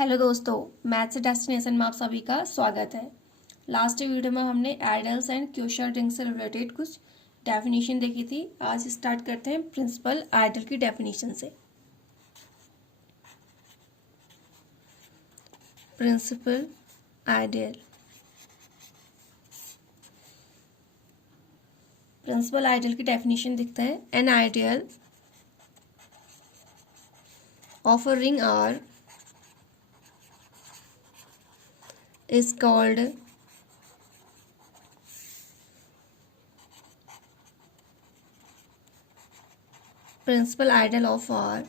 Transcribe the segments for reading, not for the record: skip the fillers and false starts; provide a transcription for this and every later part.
Hello दोस्तों, maths destination में आप सभी का स्वागत है। लास्ट वीडियो में हमने आइडल्स एंड क्वोशिएंट रिंग से रिलेटेड कुछ डेफिनेशन देखी थी। आज स्टार्ट करते हैं प्रिंसिपल आइडल की डेफिनेशन से। प्रिंसिपल आइडल की डेफिनेशन दिखता है। An ideal of a ring R is called principal idol of R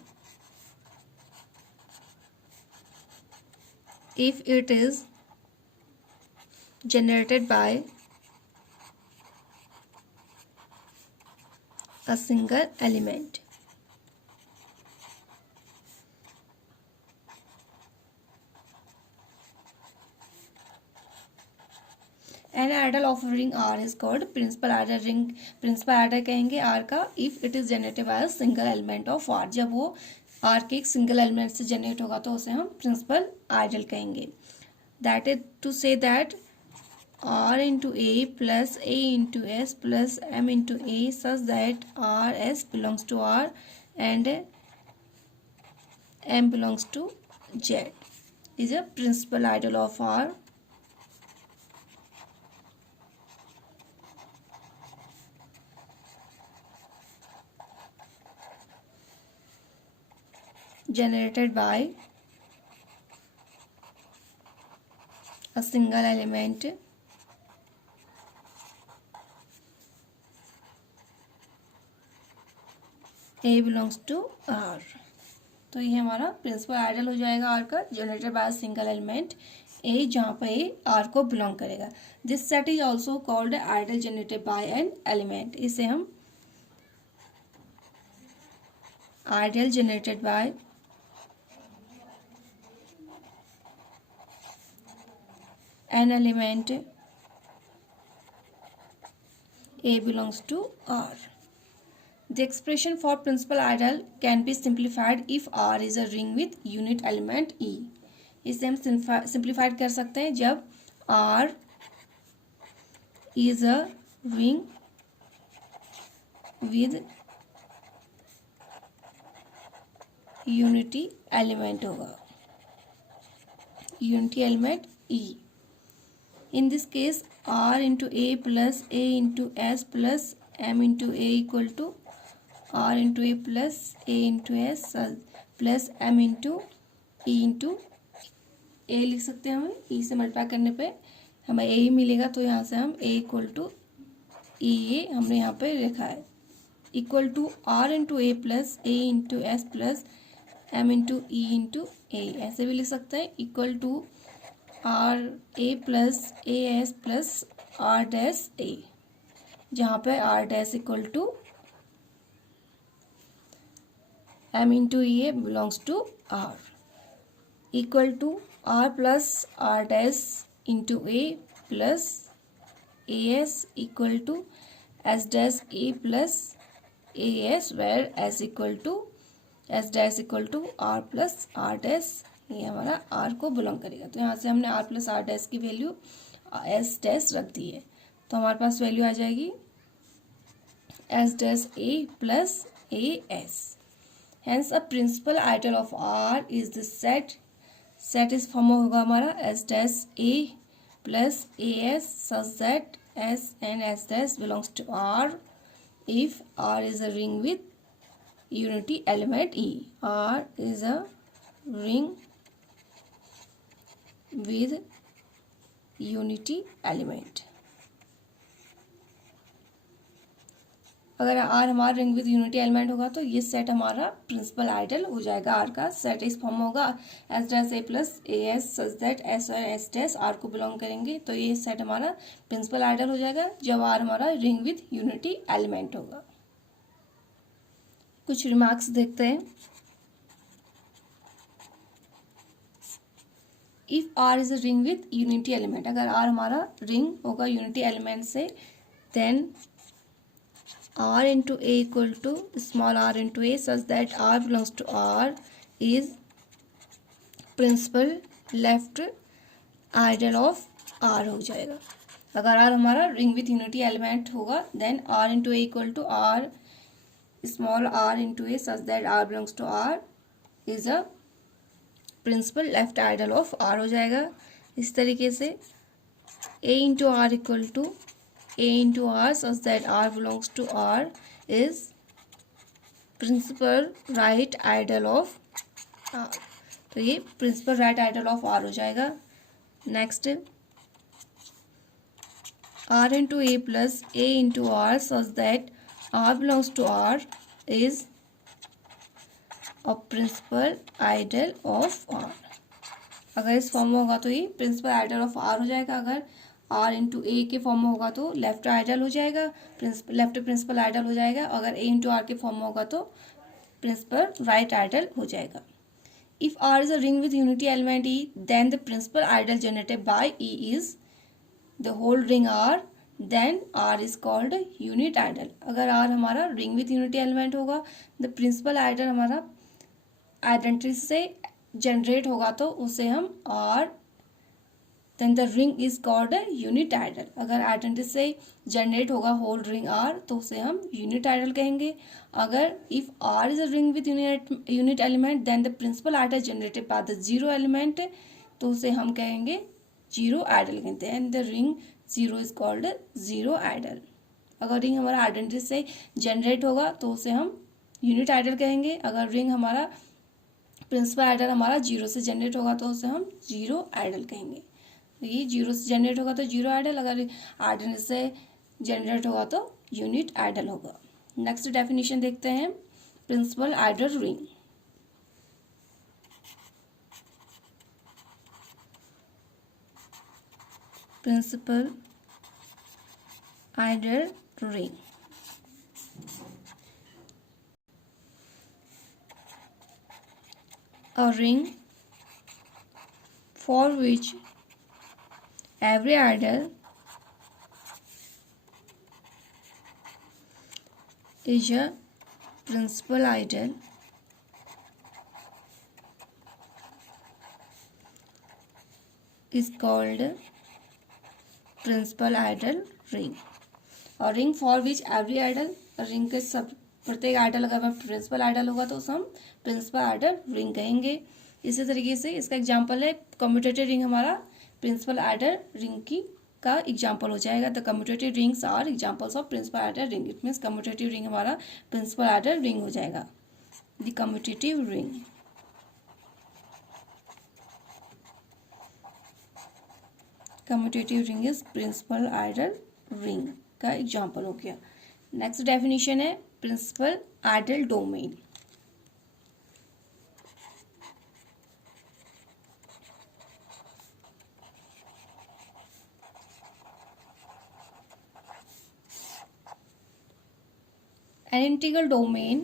if it is generated by a single element. An ideal of ring R is called principal ideal ring. Principal ideal कहेंगे R का if it is generated by single element of R. जब वो are के एक single element से generate होगा तो उसे हम प्रिंसिपल आइडल कहेंगे। That is to say that R into A plus A into S plus M into A such that R S belongs to R and M belongs to Z is a principal ideal of R generated by a single element A belongs to R। तो ये हमारा principal idol हो जाएगा R का, generated by single element A, जहाँ पर A R को belong करेगा। This set is also called ideal generated by an element. इसे हम ideal generated by an element A belongs to R. The expression for principal idol can be simplified if R is a ring with unit element E. इसे हम simplified कर सकते हैं जब R is a ring with unity element होगा, unity element E. In this case R into A plus A into S plus M into A equal to R into A plus A into S plus M into E into A लिख सकते हैं। हमें E से multiply करने पे हमें A ही मिलेगा, तो यहाँ से हम A equal to E A हमने यहाँ पे लिखा है equal to R into A plus A into S plus M into E into A, ऐसे भी लिख सकते हैं equal to R A plus A S plus R dash A, जहाँ पे R dash equal to M into E A belongs to R equal to R plus R dash into A plus A S equal to S dash A plus A S where S equal to S dash equal to R plus R dash, ये हमारा are को belong करेगा। तो यहाँ से हमने R plus R dash की value S dash रख दी है, तो हमारे पास वैल्यू आ जाएगी S dash A plus A S. Hence a principal ideal of R is the set इस फॉर्म होगा हमारा S dash A plus A S such that S and S dash belongs to R if R is a ring with unity element E. R is a ring with unity element। अगर R हमारा ring with unity element होगा तो ये set हमारा principal idol हो जाएगा। R का set इस फॉर्म होगा S dash A plus A S such that S और एस डैश आर को बिलोंग करेंगे, तो ये सेट हमारा प्रिंसिपल आइडल हो जाएगा जब आर हमारा रिंग विद यूनिटी एलिमेंट होगा। कुछ रिमार्क्स देखते हैं। If R is a ring with unity element, अगर आर हमारा रिंग होगा यूनिटी एलिमेंट से, then R into A equal to small R into A such that R belongs to R is principal left ideal of R हो जाएगा। अगर R हमारा ring with unity element होगा then R into A equal to R small R into A such that R belongs to R is a principal left ideal of R हो जाएगा। इस तरीके से A into R equal to A into R such that R belongs to R is principal right ideal of R. तो ये principal right ideal of R हो जाएगा। Next R into A plus A into R such that R belongs to R is a principal ideal of R. अगर इस form में होगा तो ये प्रिंसिपल आइडल ऑफ आर हो जाएगा। अगर आर इंटू ए के फॉर्म में होगा तो लेफ्ट आइडल हो जाएगा, लेफ्ट प्रिंसिपल आइडल हो जाएगा। अगर ए इंटू आर के फॉर्म में होगा तो प्रिंसिपल राइट आइडल हो जाएगा। If R is a ring with unity element E, then the principal idol generated by E is the whole ring R, then R is called unit idol. अगर R हमारा ring with unity element होगा, the principal idol हमारा identity से generate होगा तो उसे हम R, then the ring is called a unit idol. अगर identity से generate होगा whole ring R तो उसे हम unit idol कहेंगे। अगर if R is a ring with unit element then the principal idol generated by the zero element तो उसे हम कहेंगे zero idol कहते हैं। And the ring zero is called zero idol. अगर रिंग हमारा आइडेंटिटी से जनरेट होगा तो उसे हम यूनिट आइडल कहेंगे। अगर रिंग हमारा प्रिंसिपल आइडल हमारा जीरो से जनरेट होगा तो उसे हम जीरो आइडल कहेंगे। ये जीरो से जनरेट होगा तो जीरो आइडल, अगर आइडेंटिटी से जनरेट होगा तो यूनिट आइडल होगा। नेक्स्ट डेफिनेशन देखते हैं principal ideal ring. Principal ideal ring a ring for which every idol is a principal idol is called principal idol ring. और ring for which every ideal, ring के सब प्रत्येक idol अगर principal idol होगा तो उसे हम प्रिंसिपल आइडल रिंग कहेंगे। इसी तरीके से इसका एग्जांपल है कम्यूटेटिव रिंग हमारा प्रिंसिपल आइडल रिंग की का एग्जांपल हो जाएगा। The commutative rings are examples of principal ideal ring. It means commutative ring हमारा प्रिंसिपल आइडल रिंग हो जाएगा। The commutative ring commutative ring is principal ideal ring का example हो गया। नेक्स्ट डेफिनेशन है principal ideal domain. An integral domain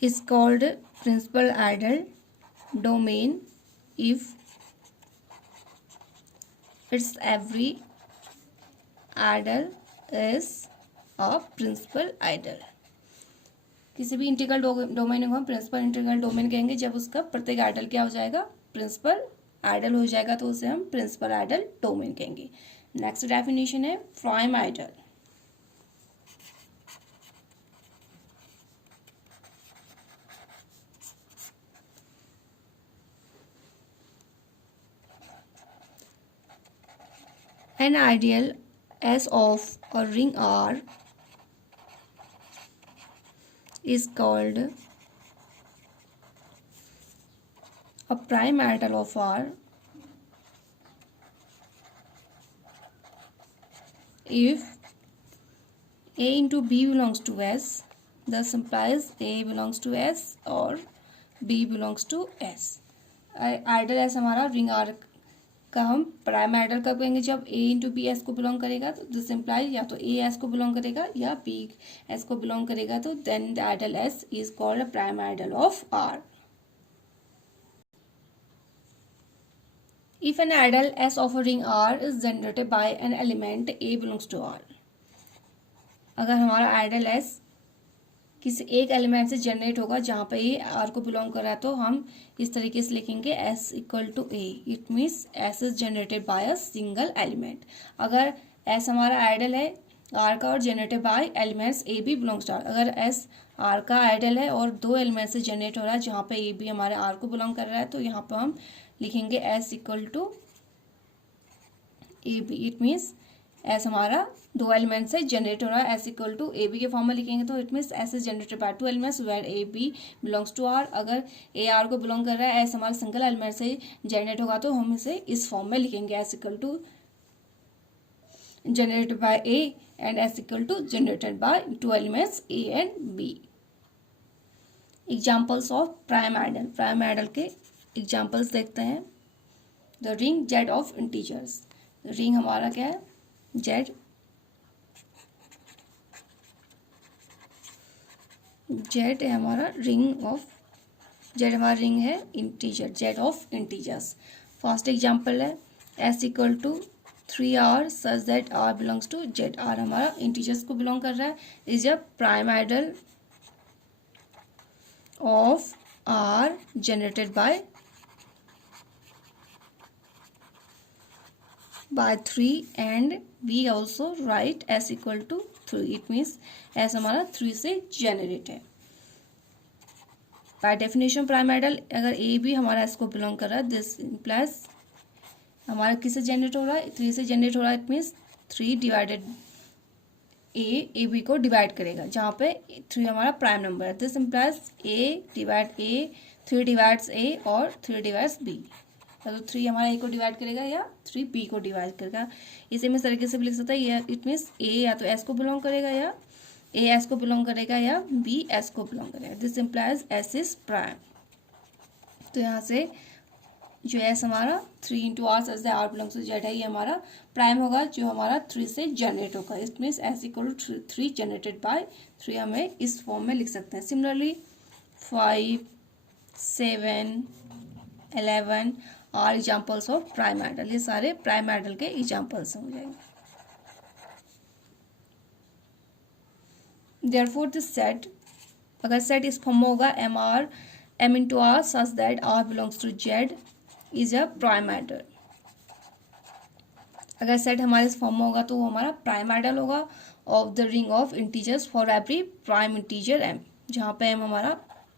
is called principal idol domain if its every idol is a principal idol. किसी भी integral domain को हम principal integral domain कहेंगे जब उसका प्रत्येक आइडल क्या हो जाएगा, प्रिंसिपल आइडल हो जाएगा तो उसे हम प्रिंसिपल आइडल डोमेन कहेंगे। नेक्स्ट डेफिनेशन है prime ideal. An ideal S of a ring R is called a prime idol of R if A into B belongs to S, thus implies A belongs to S or B belongs to S. Ideal S हमारा ring R का हम prime ideal कब कहेंगे, जब A into B S को belong करेगा तो this implies या तो ए एस को बिलोंग करेगा या बी एस को बिलोंग करेगा तो then the ideal S is called a prime ideal of R. If an idol S of a ring R is generated by an element A belongs to R, अगर हमारा idol S किसी एक element से generate होगा जहाँ पे ये are को बिलोंग कर रहा है, तो हम इस तरीके से लिखेंगे S equal to A, it means S is generated by a single element. अगर एस हमारा आइडल है आर का और generated by elements A B belongs to R, अगर एस आर का आइडल है और दो एलिमेंट से जनरेट हो रहा है जहाँ पे ए बी हमारे आर को बिलोंग कर रहा है, तो यहाँ पर हम लिखेंगे S equal to A B, it means S हमारा दो एलिमेंट से जनरेट हो रहा है, S equal to A B के फॉर्म में लिखेंगे तो it means S is generated by two elements where A B belongs to R. अगर ए आर को बिलोंग कर रहा है, एस हमारा सिंगल एलिमेंट से जनरेट होगा तो हम इसे इस फॉर्म में लिखेंगे S equal to generated by A and S equal to generated by two elements A and B. Examples of prime ideal, prime ideal के एग्जाम्पल्स देखते हैं। The ring Z of integers, ring हमारा क्या है Z, Z है हमारा ring of, Z हमारा ring है integer, Z of integers. First example है S equal to 3r such that r belongs to Z, r हमारा इंटीजर्स को बिलोंग कर रहा है, is a prime ideal of r generated by 3 and we also write s equal to 3, it means s हमारा 3 से generate है। By definition prime ideal अगर A B हमारा s को बिलोंग कर रहा है, दिस इम्प्लाइज हमारा किससे जनरेट हो रहा है 3 से जनरेट हो रहा है, it means 3 divided A B को डिवाइड करेगा जहाँ पे 3 हमारा प्राइम नंबर है, this implies A divide A, 3 divides A और 3 डिवाइड्स बी, तो 3 हमारा ए को डिवाइड करेगा या 3 बी को डिवाइड करेगा। इसे मैं इस तरीके से भी लिख सकता है, या इट मीन्स ए या तो एस को बिलोंग करेगा या ए एस को बिलोंग करेगा या बी एस को बिलोंग करेगा, this implies S is prime. तो यहाँ से जो एस हमारा 3 into R such that R belongs to Z है, ये हमारा प्राइम होगा जो हमारा 3 से जनरेट होगा, it means S equal to 3 generated by 3 हमें इस फॉर्म में लिख सकते हैं। Similarly 5, 7, 11 are examples of prime ideal, ये सारे प्राइम आइडल के एग्जाम्पल्स हो जाएंगे। देयरफॉर दिस सेट, अगर सेट इस फॉर्म में होगा M R M into R such that R belongs to Z is a prime ideal, अगर सेट हमारे इस फॉर्म में होगा तो वो हमारा प्राइम आइडल होगा of the ring of integers for every prime integer M, जहाँ पे एम हमारा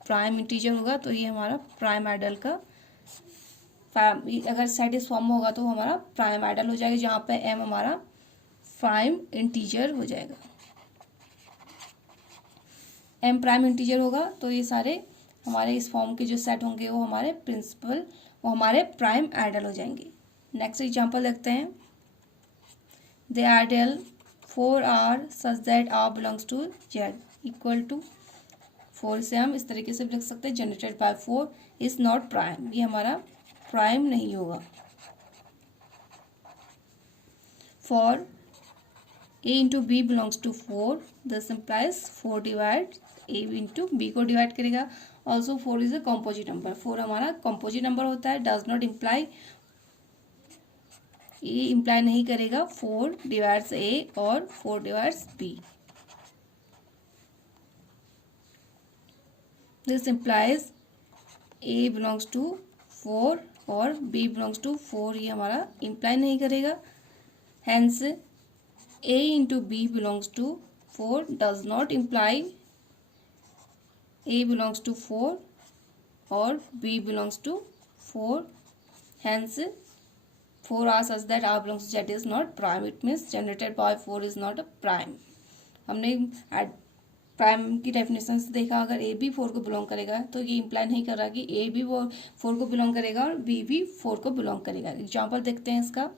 प्राइम इंटीजर होगा तो ये हमारा प्राइम आइडल का, अगर सेट इस फॉर्म में होगा तो हमारा प्राइम आइडल हो जाएगा जहाँ पे एम हमारा प्राइम इंटीजर हो जाएगा, एम प्राइम इंटीजर होगा तो ये सारे हमारे इस फॉर्म के जो सेट होंगे वो हमारे प्रिंसिपल, वो हमारे प्राइम आइडल हो जाएंगे। नेक्स्ट एग्जांपल देखते हैं, the ideal 4r such that r belongs to z equal to 4, से हम इस तरीके से लिख सकते हैं generated by 4 is not prime, ये हमारा प्राइम नहीं होगा। For a into B belongs to 4, this implies 4 divide a into B को डिवाइड करेगा, also 4 is a composite number, 4 हमारा कॉम्पोजिट नंबर होता है, does not imply, A imply नहीं करेगा 4 डिवाइड्स ए और 4 divides B, this implies A belongs to 4 और b belongs to 4, ये हमारा इम्प्लाई नहीं करेगा, hence a into B belongs to 4 does not imply a belongs to 4 और b belongs to 4, hence 4r such that r belongs to z is not prime, it means generated by 4 is not a prime। हमने prime की definition से देखा, अगर A B 4 को belong करेगा तो ये इम्प्लाई नहीं कर रहा कि ए भी 4 को बिलोंग करेगा और बी भी 4 को बिलोंग करेगा। एग्जाम्पल देखते हैं इसका,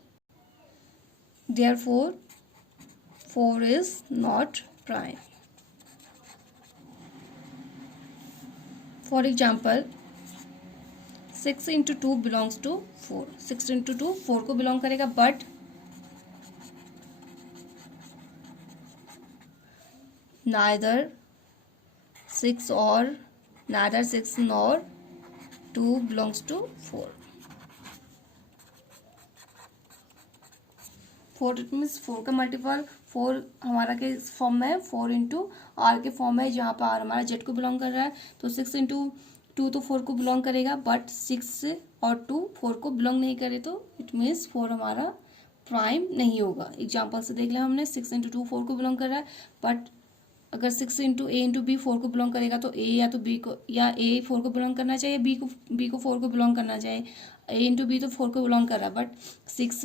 therefore 4 is not prime. For example 6 into 2 belongs to 4, 6 into 2 4 को बिलोंग करेगा, but neither 6 nor 2 belongs to 4, 4 it means 4 का मल्टीपल 4 हमारा के फॉर्म में है, 4 इंटू आर के फॉर्म है, जहाँ पर आर हमारा जेड को बिलोंग कर रहा है। तो 6 इंटू 2 तो 4 को बिलोंग करेगा, बट 6 और 2 4 को बिलोंग नहीं करे, तो इट मीन्स 4 हमारा प्राइम नहीं होगा। एग्जाम्पल से देख लिया हमने, 6 इंटू 2 4 को बिलोंग कर रहा है, बट अगर 6 इंटू ए इंटू बी 4 को बिलोंग करेगा, तो ए या तो बी को, या ए 4 को बिलोंग करना चाहिए, बी को 4 को बिलोंग करना चाहिए। ए इंटू बी तो 4 को बिलोंग कर रहा है, बट 6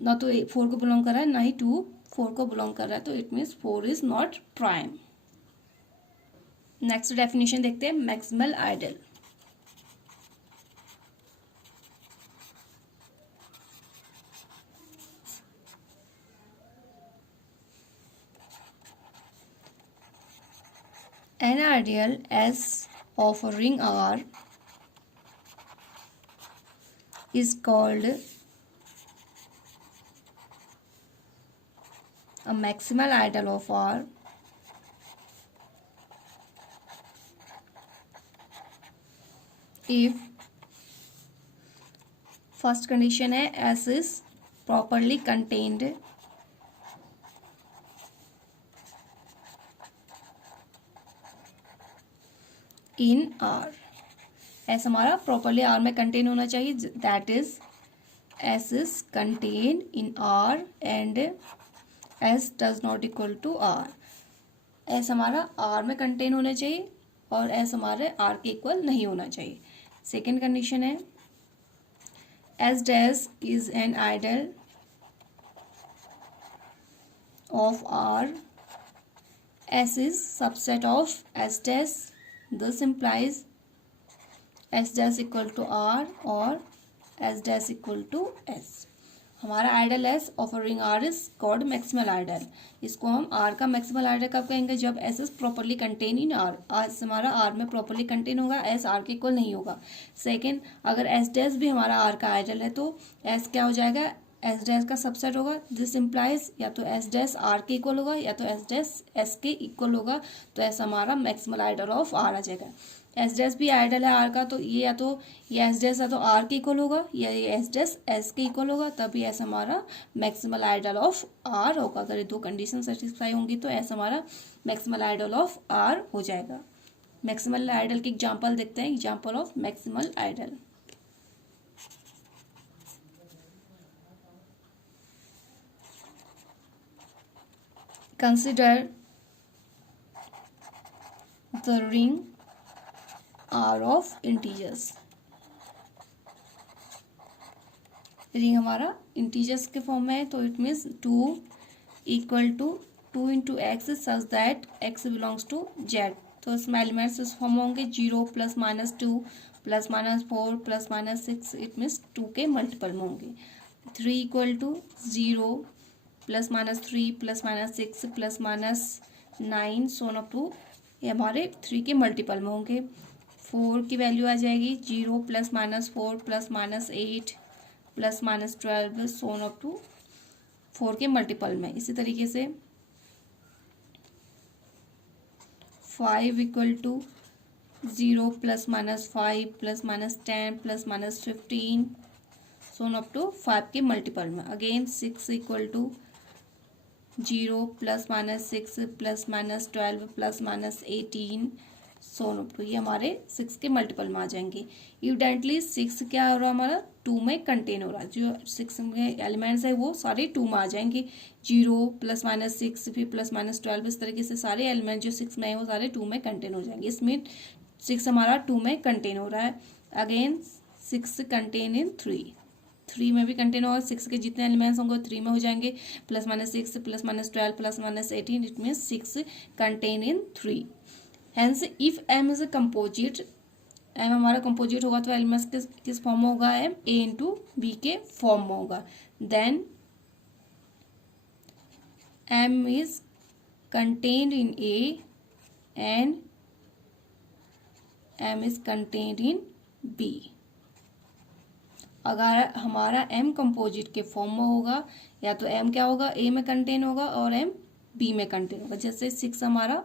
ना तो 4 को बिलोंग कर रहा है, ना ही 2 4 को बिलोंग कर रहा है, तो it means 4 is not prime. Next definition देखते हैं, maximal ideal. An ideal S of a ring R is called a maximal ideal of R if first condition है S is properly contained in R. S हमारा properly R में contain होना चाहिए, that is S is contain in R and S does not equal to R. S हमारा R में contain होना चाहिए और एस हमारे आर के इक्वल नहीं होना चाहिए। सेकेंड कंडीशन है S dash is an ideal of R, S is subset of S dash, this implies s dash equal to r or s dash equal to s। हमारा ideal s of a ring r is called maximal ideal. इसको हम r का maximal idol कब कहेंगे, जब s is properly contain in r। s हमारा r में properly contain होगा, s r के इक्वल नहीं होगा। सेकेंड, अगर s डैश भी हमारा r का आइडल है तो s क्या हो जाएगा, एस डैश का सबसेट होगा। दिस इम्प्लाइज या तो एस डैश आर के इक्वल होगा या तो एस डैश एस के इक्वल होगा, तो एस हमारा मैक्सिमल आइडल ऑफ आर आ जाएगा। एस डैश भी आइडल है आर का, तो ये या तो ये एस डैश या तो आर के इक्वल होगा या ये एस डैश एस के इक्वल होगा, तभी एस हमारा मैक्सिमल आइडल ऑफ आर होगा। अगर ये दो कंडीशन सेटिस्फाई होंगी तो एस हमारा मैक्सिमल आइडल ऑफ आर हो जाएगा। मैक्सिमल आइडल की एग्जाम्पल देखते हैं, example of maximal ideal. Consider the ring R of integers। Ring हमारा इंटीजर्स के फॉर्म में है, तो it means 2 equal to 2 into X such that X belongs to Z. तो इसमें एलिमेंट्स इस फॉर्म होंगे 0 plus minus 2 plus minus 4 plus minus 6, it means 2 के मल्टीपल में होंगे। 3 equal to 0 plus minus 3 plus minus 6 plus minus 9 Son up to, ये हमारे 3 के मल्टीपल में होंगे। 4 की वैल्यू आ जाएगी 0 plus minus 4 plus minus 8 plus minus 12 so on up to 4 के मल्टीपल में। इसी तरीके से 5 equal to 0 plus minus 5 plus minus 10 plus minus 15 so on up to 5 के मल्टीपल में। Again 6 equal to 0 plus minus 6 plus minus 12 plus minus 18 so on up to, ये हमारे 6 के मल्टीपल में आ जाएंगे। इविडेंटली 6 क्या हो रहा है हमारा 2 में कंटेन हो रहा है, जो 6 में एलिमेंट्स है वो सारे 2 में आ जाएंगे। 0 प्लस माइनस 6 फिर प्लस माइनस 12, इस तरीके से सारे एलिमेंट जो 6 में है वो सारे 2 में कंटेन हो जाएंगे। इसमें 6 हमारा 2 में कंटेन हो रहा है। अगेन 6 कंटेन इन 3 में भी कंटेन होगा, 6 के जितने एलिमेंट्स होंगे 3 में हो जाएंगे। Plus minus 6 plus minus 12 plus minus 18, it means 6 contain in 3। Hence if M is a composite, M हमारा कंपोजिट होगा तो एलिमेंट्स किस फॉर्म में होगा, एम ए इंटू बी के फॉर्म में होगा। Then M is contained in A and M is contained in B. अगर हमारा m कंपोजिट के फॉर्म में होगा या तो m क्या होगा, a में कंटेन होगा और m b में कंटेन होगा। जैसे 6 हमारा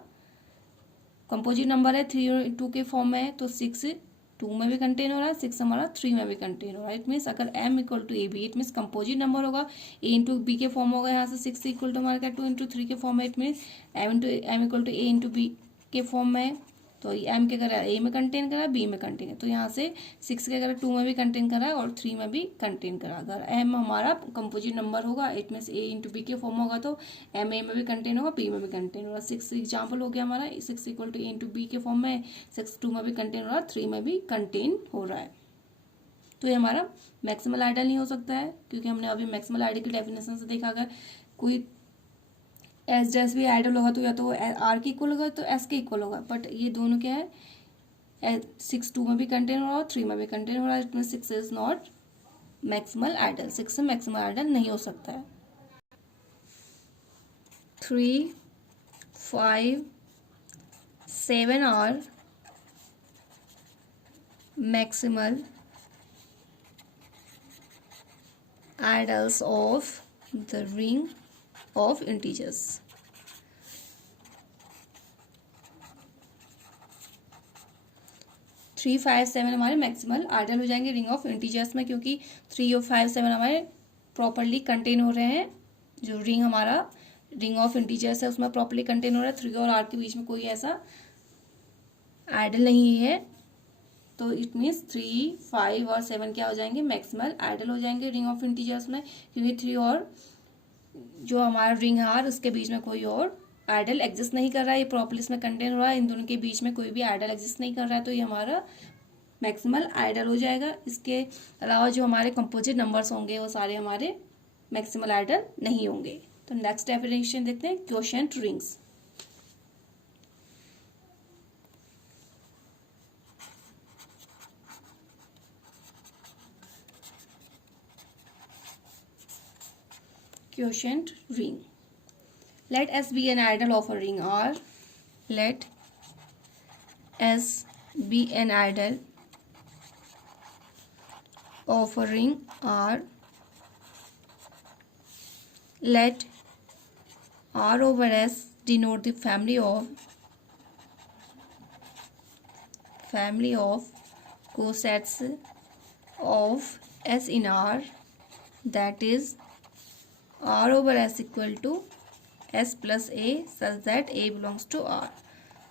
कंपोजिट नंबर है, 3 2 के फॉर्म में है, तो 6 2 में भी कंटेन हो रहा है, 6 हमारा 3 में भी कंटेन हो रहा है। इट मीन्स अगर m equal to A B, it means composite number होगा, a इंटू बी के फॉर्म होगा, यहाँ से 6 इक्वल टू हमारा क्या 2 इंटू 3 के फॉर्म है। It means m equal to a into B के फॉर्म में है। तो m क्या करा, a में कंटेन करा, b में कंटेन करा, तो यहाँ से 6 क्या करा, 2 में भी कंटेन करा और 3 में भी कंटेन करा। अगर m हमारा कंपोजिट नंबर होगा, it means a into B के फॉर्म होगा, तो m a में भी कंटेन होगा, b में भी कंटेन होगा। 6 एग्जाम्पल हो गया हमारा, 6 equal to a into B के फॉर्म में, 6 2 में भी कंटेन हो रहा है, 3 में भी कंटेन हो रहा है। तो ये हमारा मैक्सिमल आइडल नहीं हो सकता है, क्योंकि हमने अभी मैक्सिमल आइडल की डेफिनेशन से देखा, अगर कोई एस डैश भी आइडल होगा तो या तो वो आर के इक्वल होगा तो एस के इक्वल होगा, बट ये दोनों क्या है, 6 2 में भी कंटेन हो रहा है, 3 में भी कंटेन हो रहा है। इसमें 6 इज नॉट मैक्सिमल आइडल, 6 से मैक्सिमल आइडल नहीं हो सकता है। 3 5 7 are maximal ideals of the ring of integers. 3 5 7 हमारे मैक्सिमल आइडल हो जाएंगे रिंग ऑफ इंटीजर्स में, क्योंकि 3 और 5 7 हमारे प्रॉपरली कंटेन हो रहे हैं। जो रिंग हमारा रिंग ऑफ इंटीजर्स है उसमें प्रॉपरली कंटेन हो रहा है। 3 और r के बीच में कोई ऐसा आइडल नहीं है, तो इट मीन्स 3 5 और 7 क्या हो जाएंगे, मैक्सिमल आइडल हो जाएंगे रिंग ऑफ इंटीजर्स में, क्योंकि 3 और जो हमारा रिंग है r उसके बीच में कोई और आइडल एग्जिस्ट नहीं कर रहा है, ये प्रॉपर्ली इसमें कंटेन हो रहा है, इन दोनों के बीच में कोई भी आइडल एग्जिस्ट नहीं कर रहा है, तो ये हमारा मैक्सिमल आइडल हो जाएगा। इसके अलावा जो हमारे कंपोजिट नंबर्स होंगे वो सारे हमारे मैक्सिमल आइडल नहीं होंगे। तो नेक्स्ट डेफिनेशन देखते हैं, quotient rings. Quotient ring. Let S be an idol of a ring R. Let S be an idol of a ring R. Let R over S denote the family of cosets of S in R, that is R over S equal to S plus A such that A belongs to R।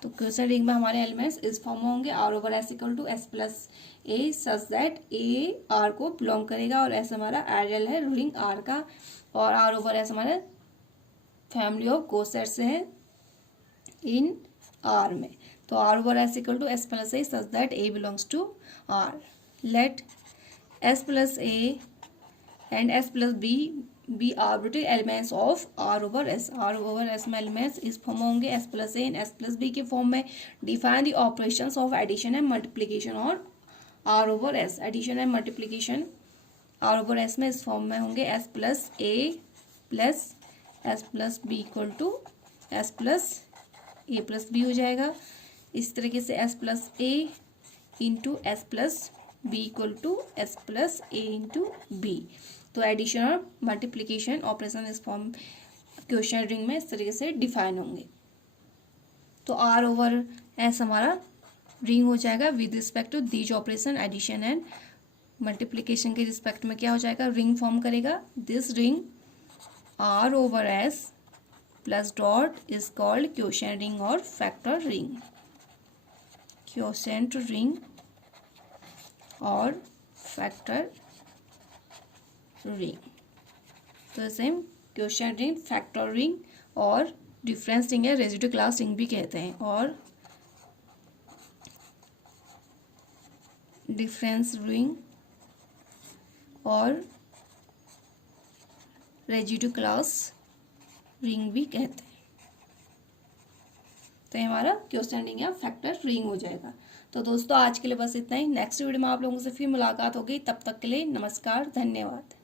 तो question ring में हमारे elements इस form में होंगे, R over S equal to S plus A such that A R को belong करेगा, और S हमारा आइडल है रिंग R का, और R over S हमारे फैमिली ऑफ कोसेट्स है इन R में। तो R over S equal to S plus A such that A belongs to R। Let S plus A and S plus B be arbitrary elements of R over S। R over S में elements इस form में होंगे, S plus A and S plus B के form में। Define the operations of addition and multiplication और R over S। Addition and multiplication R over S में इस form में होंगे, S plus A plus S plus B equal to S plus A plus B हो जाएगा। इस तरीके से S plus A into S plus B equal to S plus A into B। तो एडिशन और मल्टीप्लिकेशन ऑपरेशन इस form quotient ring में इस तरीके से डिफाइन होंगे। तो R ओवर S हमारा रिंग हो जाएगा with respect to these operation, addition and multiplication के रिस्पेक्ट में क्या हो जाएगा, रिंग फॉर्म करेगा। This ring R over S plus dot is called quotient ring और फैक्टर रिंग। क्वोशिएंट रिंग और फैक्टर रिंग। तो same quotient ring, factor ring और डिफरेंस रिंग है, रेजिड्यू क्लास रिंग भी कहते हैं, और डिफरेंस रिंग और रेजिड्यू क्लास रिंग भी कहते हैं। तो ये हमारा क्वोशिएंट रिंग या फैक्टर रिंग हो जाएगा। तो दोस्तों आज के लिए बस इतना ही। नेक्स्ट वीडियो में आप लोगों से फिर मुलाकात होगी, तब तक के लिए नमस्कार, धन्यवाद।